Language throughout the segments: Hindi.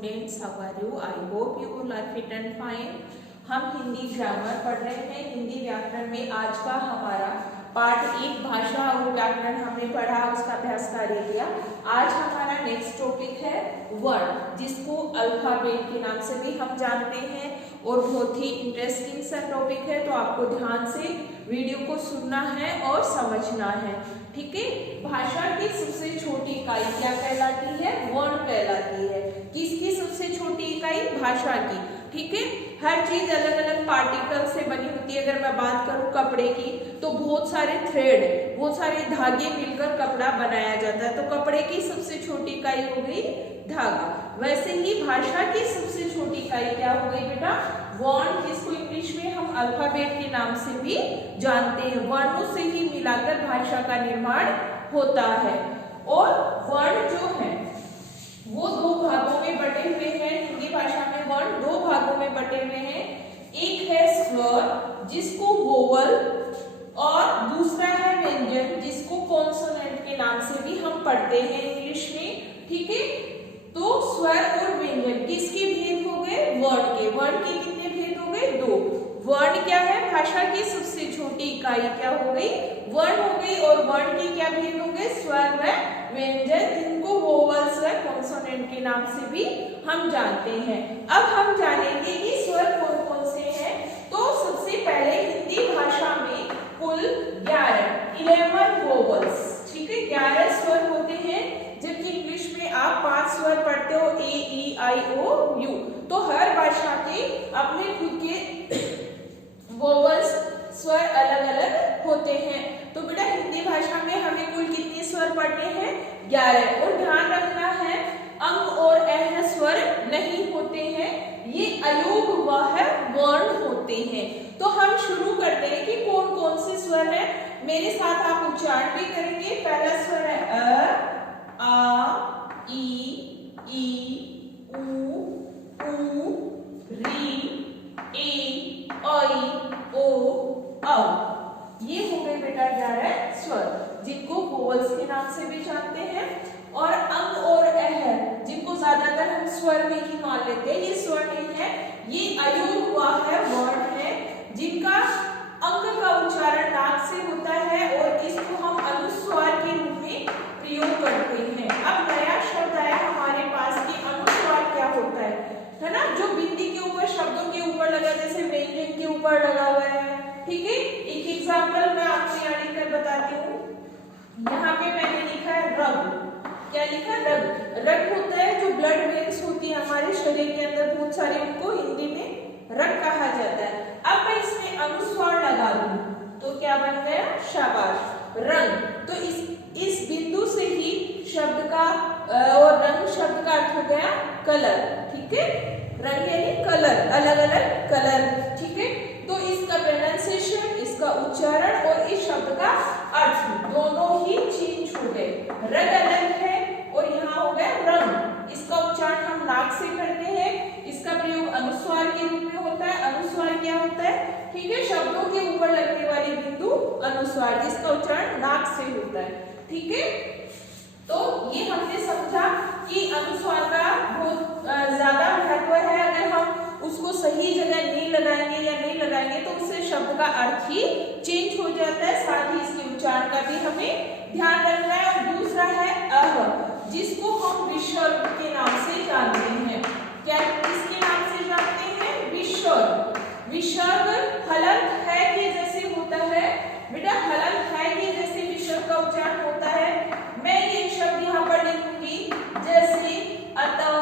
Students, how are you? I hope you will are fit and fine. हम हिंदी ग्रामर पढ़ रहे हैं। हिंदी व्याकरण में आज का हमारा पार्ट 1 भाषा और व्याकरण हमने पढ़ा, उसका अभ्यास कार्य किया। आज हमारा नेक्स्ट टॉपिक है वर्ण, जिसको अल्फाबेट के नाम से भी हम जानते हैं और बहुत ही इंटरेस्टिंग सा टॉपिक है, तो आपको ध्यान से वीडियो को सुनना है और समझना है। ठीक है। भाषा की सबसे छोटी इकाई क्या कहलाती है? वर्ण कहलाती है। किसकी सबसे छोटी इकाई? भाषा की। ठीक है। हर चीज अलग अलग पार्टिकल से बनी होती है। अगर मैं बात करूं कपड़े की, तो बहुत सारे थ्रेड, बहुत सारे धागे मिलकर कपड़ा बनाया जाता है, तो कपड़े की सबसे छोटी इकाई हो गई धागा। वैसे ही भाषा की सबसे छोटी इकाई क्या हो गई बेटा? वर्ण, जिसको इंग्लिश में हम अल्फाबेट के नाम से भी जानते हैं। वर्णों से ही मिलाकर भाषा का निर्माण होता है। और वर्ण जो है वो दो भागों में बटे हुए हैं। हिंदी भाषा में वर्ण दो भागों में बटे हुए हैं। एक है स्वर, जिसको वोवल, और दूसरा है व्यंजन, जिसको कॉन्सोनेंट के नाम से भी हम पढ़ते हैं इंग्लिश में। ठीक है। तो स्वर और व्यंजन किसके भेद हो गए? वर्ण के। वर्ण के कितने भेद हो गए? 2। वर्ण क्या है? भाषा की सबसे छोटी इकाई क्या हो गई? वर्ण हो गई। और वर्ण के क्या भेद हो गए? स्वर व व्यंजन, जिनको वोवल्स व कॉन्सोनेंट के नाम से भी हम जानते हैं। अब हम जानेंगे कि स्वर कौन कौन से हैं। तो सबसे पहले हिंदी भाषा में कुल 11 वोवल्स, ठीक है, 11 स्वर होते हैं, जबकि इंग्लिश में आप 5 स्वर पढ़ते हो, ए, ई, आई, ओ, यू। तो हर भाषा के अपने खुद के वोवल्स, स्वर अलग अलग होते हैं। तो बेटा हिंदी भाषा में हमें कुल कितने स्वर पढ़ने हैं? 11। और ध्यान रखना है, अंग और अह स्वर नहीं होते हैं, ये अयोग वह वर्ण होते हैं। तो हम शुरू करते हैं कि कौन कौन से स्वर हैं। मेरे साथ आप उच्चारण भी करेंगे। पहला स्वर है अ, आ, ई, उ, री, ए, ऐ, ओ, औ। ये हो गए बेटा 11 स्वर, जिनको वोवल्स के नाम से भी जानते हैं। और अंग और अह, जिनको ज्यादातर हम स्वर में ही मान लेते हैं, ये स्वर नहीं है, ये अयोग वाह वर्ण है, जिनका अंग का उच्चारण नाक से होता है और इसको हम अनुस्वार के रूप में प्रयोग करते हैं। अब नया शब्द आया हमारे पास कि अनुस्वार क्या होता है ना? जो बिंदी के ऊपर, शब्दों के ऊपर लगा, जैसे व्यंजन के ऊपर लगा हुआ है। ठीक है। एक एग्जाम्पल मैं आपको यहाँ लिख कर बताती हूँ। यहाँ पे मैंने लिखा है रग। क्या लिखा? रग। रग होता है जो ब्लड वेन्स होती है हमारे शरीर के अंदर, बहुत सारे, उनको हिंदी में रग कहा जाता है। अब मैं इसमें अनुस्वार लगा दूं तो क्या बन गया? शाबाश, रंग। तो इस बिंदु से ही शब्द का और रंग शब्द का अर्थ हो गया कलर। ठीक है। रंग यानी कलर, अलग अलग कलर। ठीक है। तो इसका प्रोनाउंसिएशन, इसका उच्चारण और इस शब्द का अर्थ दोनों ही चेंज हो गए। रंग अलग है और यहाँ हो गया रंग। इसका उच्चारण हम नाक से करते हैं, इसका प्रयोग अनुस्वार के रूप में होता है। अनुस्वार क्या होता है? ठीक है, शब्दों के ऊपर लगने वाली बिंदु अनुस्वार, जिसका उच्चारण नाक से होता है। ठीक है। तो ये हमने समझा कि अनुस्वार का बहुत ज्यादा महत्व है। अगर हम उसको सही जगह नहीं लगाएंगे या नहीं लगाएंगे तो उससे शब्द का अर्थ ही चेंज हो जाता है। साथ ही इसके उच्चारण का भी हमें ध्यान रखना है। और दूसरा है अह, जिसको हम विसर्ग के नाम से जानते हैं। क्या किसके नाम से जानते हैं? विसर्ग। विसर्ग हलंत है के जैसे होता है बेटा, हलंत है के जैसे विसर्ग का उच्चारण होता है। मैं ये शब्द यहाँ पर लिखूंगी जैसे अतः।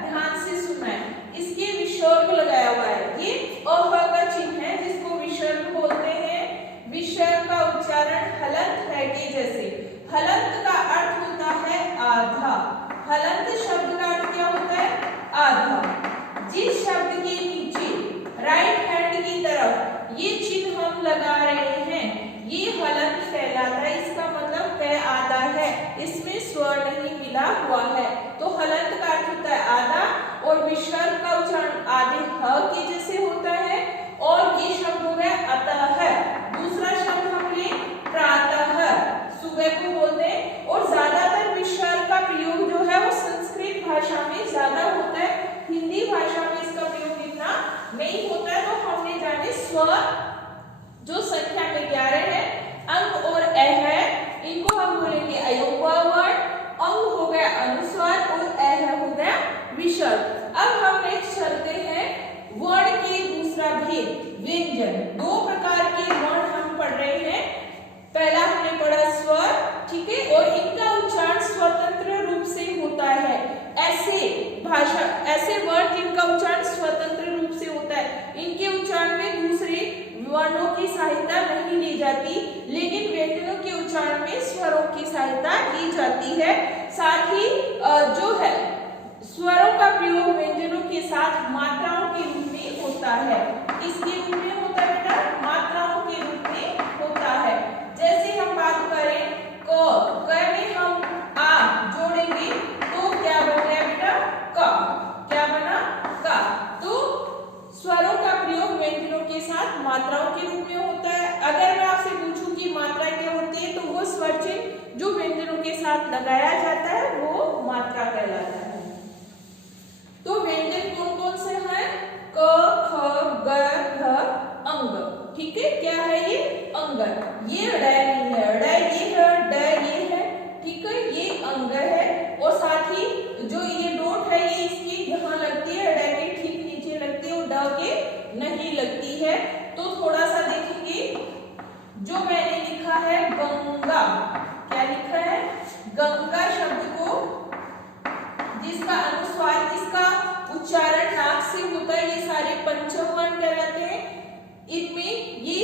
ध्यान से सुनना है, इसके विसर्ग लगाया हुआ है, ये अह का चिन्ह है, जिसको विसर्ग बोलते हैं। विसर्ग का उच्चारण हलंत है के जैसे। हलंत का अर्थ होता है आधा। हलंत शब्द का अर्थ क्या होता है? आधा। जिस शब्द के नीचे राइट हैंड की तरफ ये चिन्ह हम लगा रहे हैं, ये हलंत कहलाता है। इसका मतलब कै आधा नहीं होता है तो हमने जाने स्वर जो संख्या में 11 है, अंग और अ है, इनको हम बोलेंगे अयोग्य वर्ण। अंग हो गया अनुस्वार और अ हो गया विसर्ग। अब हम नेक्स्ट चलते हैं वर्ण के दूसरा भेद, व्यंजन। दो प्रकार के वर्ण हम पढ़ रहे हैं। पहला हमने पढ़ा स्वर, ठीक है, और इनका उच्चारण स्वतंत्र रूप से होता है। ऐसे वर्ण जिनका उच्चारण स्वतंत्र रूप से होता है, इनके उच्चारण में दूसरे वर्णों की सहायता नहीं ली जाती, लेकिन व्यंजनों के उच्चारण में स्वरों की सहायता ली जाती है। साथ ही जो है स्वरों का प्रयोग व्यंजनों के साथ मात्राओं के रूप में होता है। किसके रूप में होता है बेटा? मात्राओं के रूप में होता है। जैसे हम बात करें क में हम आ जोड़ेंगे तो क्या बन गया बेटा? क। क्या बना? का। तो स्वरों का प्रयोग व्यंजनों के साथ मात्राओं के रूप में होता है। अगर मैं आपसे पूछूं कि मात्रा क्या होती है, तो वो स्वर चिन्ह जो व्यंजनों के साथ लगाया जाता है वो मात्रा कहलाता है। तो व्यंजन कौन कौन से हैं? क, ख, ग, घ, अंग। ठीक है, क्या है ये? अंग। ये ड नहीं है, ड ये है, ड ये है, ठीक है, ये अंग है। और साथ ही जो ये डोट है ये इसकी यहाँ लगती है, ड के ठीक नीचे लगती है और ड के नहीं लगती है। तो थोड़ा सा देखेंगे, जो मैंने लिखा है गंगा, क्या लिखा है? गंगा शब्द को जिसका अनुस्वार, जिसका उच्चारण नाक से होता है, ये सारे पंचम वर्ण कहलाते हैं। इनमें ये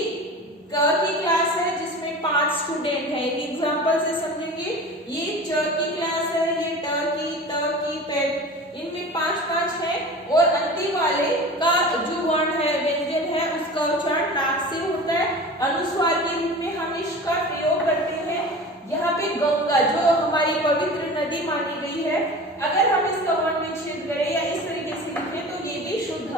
क की क्लास है जिसमें 5 स्टूडेंट हैं। एक एग्जांपल से समझेंगे, ये च की क्लास है, ये ट की, त की, पे, इनमें 5-5 है। और अंतिम वाले का जो वर्ण है, व्यंजन है, उसका उच्चारण नाक से होता है। अनुस्वार के रूप में हम इसका प्रयोग करते हैं। यहाँ पे गंगा जो हमारी पवित्र नदी मानी गई है, अगर हम इसका वर्ण विच्छेद करें या इस तरीके से लिखें तो ये भी शुद्ध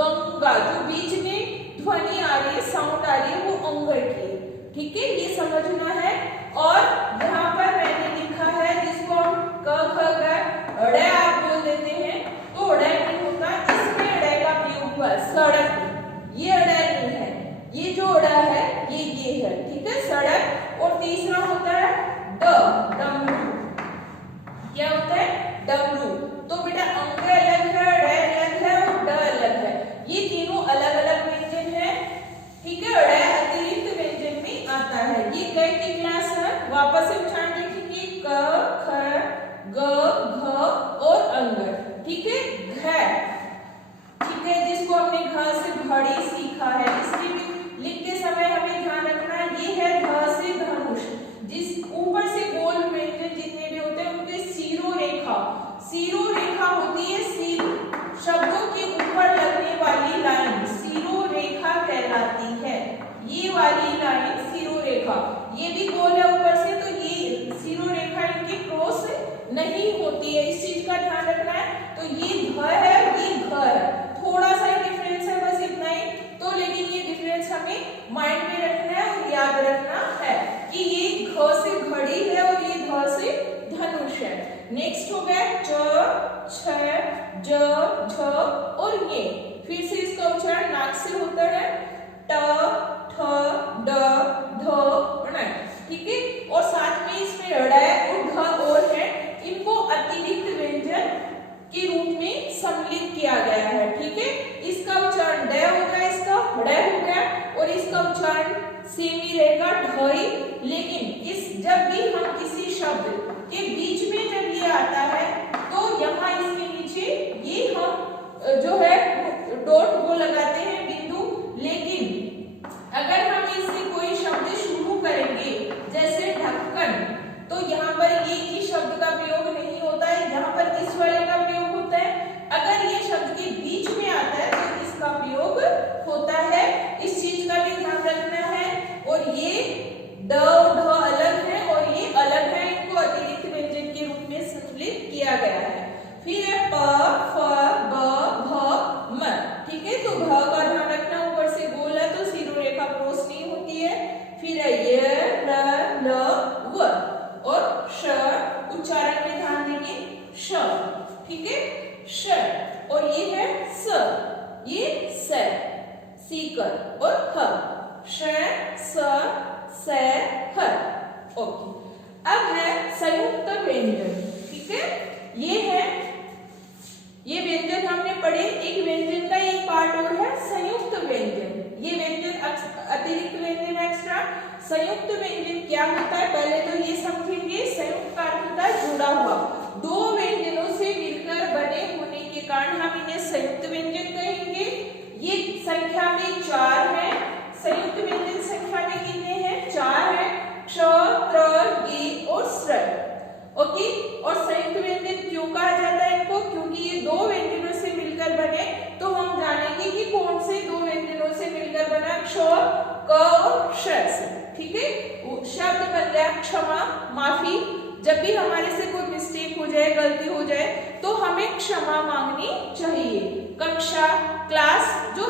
गंगा, जो बीच में ध्वनि आ रही है, साउंड आ रही है, वो अंगर की। ठीक है, ये समझना है। और यहाँ पर मैंने लिखा है जिसको हम क, ख, ग, ड़ आप बोल देते हैं, तो ड़ नहीं होता, इसमें ड़ का प्रयोग हुआ सड़क। ये ड़ नहीं है, ये जो ड़ है ये है, ठीक है, सड़क। और तीसरा होता है ड, डमरू। क्या होता है? डमरू। तो बेटा अंग अलग है, ड अलग है और ड अलग है, ये तीनों अलग अलग व्यंजन है। ठीक है, ड अतिरिक्त व्यंजन में आता है। ये क की क्लास है, वापस से उच्चारण देखेंगे, क, ख, ग, घ और अंग। ठीक है, घ, ठीक है, जिसको हमने घ से घड़ी सीखा है, इसके भी लिखते समय हमें ध्यान रखना है, ये है घ से धनुष। जिस ऊपर से गोल व्यंजन जितने भी होते हैं उनके सिरोरेखा, सिरोरेखा होती है शब्दों के ऊपर लगने वाली लाइन, सिरोरेखा कहलाती है। ये वाली लाइन सिरोरेखा, ये भी गोल है ऊपर से, तो ये सिरोरेखा इनकी क्रॉस नहीं होती है, इस चीज का ध्यान रखना है। तो ये घ है, ये घ है, थोड़ा सा ही डिफरेंस है, बस इतना ही। तो लेकिन ये डिफरेंस हमें माइंड में रखना है और याद रखना है कि ये घ से घड़ी है और ये ध से धनुष है। नेक्स्ट हो गया च, छ, ज, झ और ये। फिर से इसका उच्चारण नाक से होता है, ट, ठ, ड, ध, ण। ठीक है, और साथ में इसमें ड़ और घ और है, इनको अतिरिक्त व्यंजन के रूप में सम्मिलित किया गया है। ठीक है, इसका उच्चारण ड होगा, इसका ड़ हो गया, और इसका उच्चारण सेम ही रहेगा, ढई। लेकिन इस जब भी हम किसी शब्द के बीच में जब ये आता है तो यहाँ इसके नीचे ये हम जो है डॉट वो लगाते हैं, बिंदु। लेकिन अगर हम इससे कोई शब्द शुरू करेंगे जैसे ढक्कन, तो यहाँ पर ये इस शब्द का प्रयोग नहीं होता है, यहाँ पर इस वाले का प्रयोग होता है। अगर ये शब्द के बीच में आता है तो इसका प्रयोग होता है, इस चीज का भी ध्यान रखना है। और ये ड और ढ अलग है और ये अलग है, इनको अतिरिक्त व्यंजन के रूप में सम्मिलित किया गया है। फिर है प, फ, ब, भ, म। ठीक है, तो भ का सीकर और ह, श, स, से, हर। ओके, अब है संयुक्त व्यंजन। ठीक है, ये व्यंजन हमने पढ़े। एक व्यंजन का एक पार्ट और है संयुक्त व्यंजन। ये व्यंजन अतिरिक्त व्यंजन एक्स्ट्रा। संयुक्त व्यंजन क्या होता है पहले तो ये समझेंगे। संयुक्त का अर्थ होता है जुड़ा हुआ, दो व्यंजनों से मिलकर बने होने के कारण हम इन्हें संयुक्त व्यंजन कहेंगे। ये संख्या में 4 है। संयुक्त व्यंजन संख्या में कितने हैं? 4 है, क्ष, त्र, गे और स्र। ओके, और संयुक्त व्यंजन क्यों कहा जाता है इनको? क्योंकि ये दो व्यंजनों से मिलकर बने। तो हम जानेंगे कि कौन से दो व्यंजनों से मिलकर बना, क्ष, क और श से। ठीक है, शब्द बन गया क्षमा, माफी। जब भी हमारे से कोई मिस्टेक हो जाए, गलती हो जाए, तो हमें क्षमा मांगनी चाहिए। कक्षा, क्लास, जो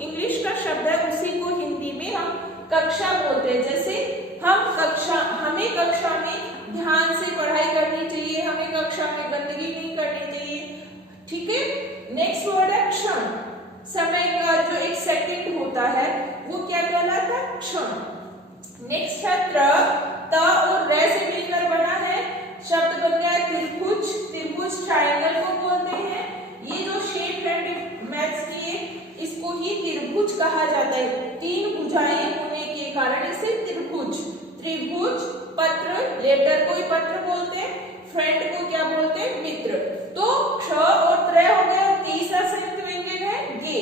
इंग्लिश का शब्द है उसी को हिंदी में हम कक्षा बोलते हैं। जैसे हमें कक्षा में ध्यान से पढ़ाई करनी चाहिए, हमें कक्षा में गंदगी नहीं करनी चाहिए। ठीक है, नेक्स्ट वर्ड है क्षण। समय का जो एक सेकंड होता है वो क्या कहलाता है? क्षण। नेक्स्ट है त्र, त और रे से मिलकर बना है शब्द बन गया त्रिभुज। त्रिभुज ट्रायंगल को बोलते हैं। ये जो शेप है मैथ्स की, इसको ही त्रिभुज कहा जाता है। 3 भुजाएं होने के कारण इसे त्रिभुज। त्रिभुज, पत्र, लेटर को ही पत्र बोलते हैं, फ्रेंड को क्या बोलते हैं? मित्र। तो क्ष और त्र हो गया। तीसरा संयुक्त व्यंजन है गे।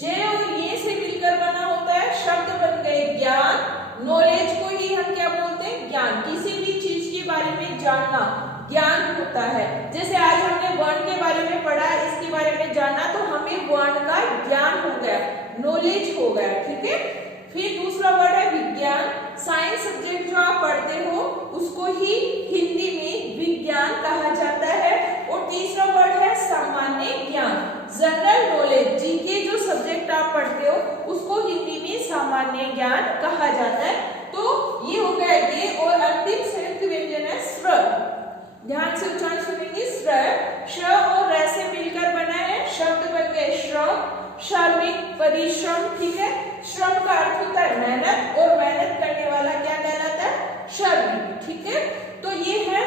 जे और ये से मिलकर बना होता है शब्द बन गए ज्ञान। नॉलेज को ही हम क्या बोलते हैं? ज्ञान। किसी भी चीज के बारे में जानना ज्ञान होता है। जैसे आज हमने वर्ण के बारे में पढ़ा, इसके बारे में जाना, तो हमें वर्ण का ज्ञान हो गया, नॉलेज हो गया। ठीक है, फिर दूसरा वर्ड है विज्ञान। साइंस सब्जेक्ट जो आप पढ़ते हो उसको ही हिंदी में विज्ञान कहा जाता है। और तीसरा वर्ड है सामान्य ज्ञान, जनरल नॉलेज। जीके जो सब्जेक्ट आप पढ़ते हो उसको हिंदी में सामान्य ज्ञान कहा जाता है। तो ये हो गया ये। और अंतिम संयुक्त व्यंजन है स्वर। ध्यान से उच्चारण सुनेंगे। स्वर श और र से मिलकर बना है शब्द बन गए श्रम, शारीरिक परिश्रम। ठीक है, श्रम का अर्थ होता है मेहनत, और मेहनत करने वाला क्या कहलाता है? शारीरिक। ठीक है, तो ये है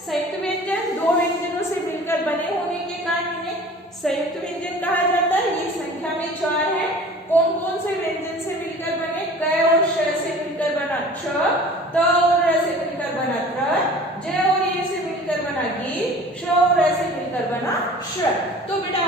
संयुक्त व्यंजन। दो व्यंजनों से मिलकर बने होने के कारण इन्हें संयुक्त व्यंजन कहा जाता है। ये संख्या में 4 है। कौन कौन से व्यंजन से मिलकर बने? क और श से मिलकर बना क्ष, त और र से मिलकर बना त्र, ज और ये से मिलकर बना गी, श और र से मिलकर बना श। तो बेटा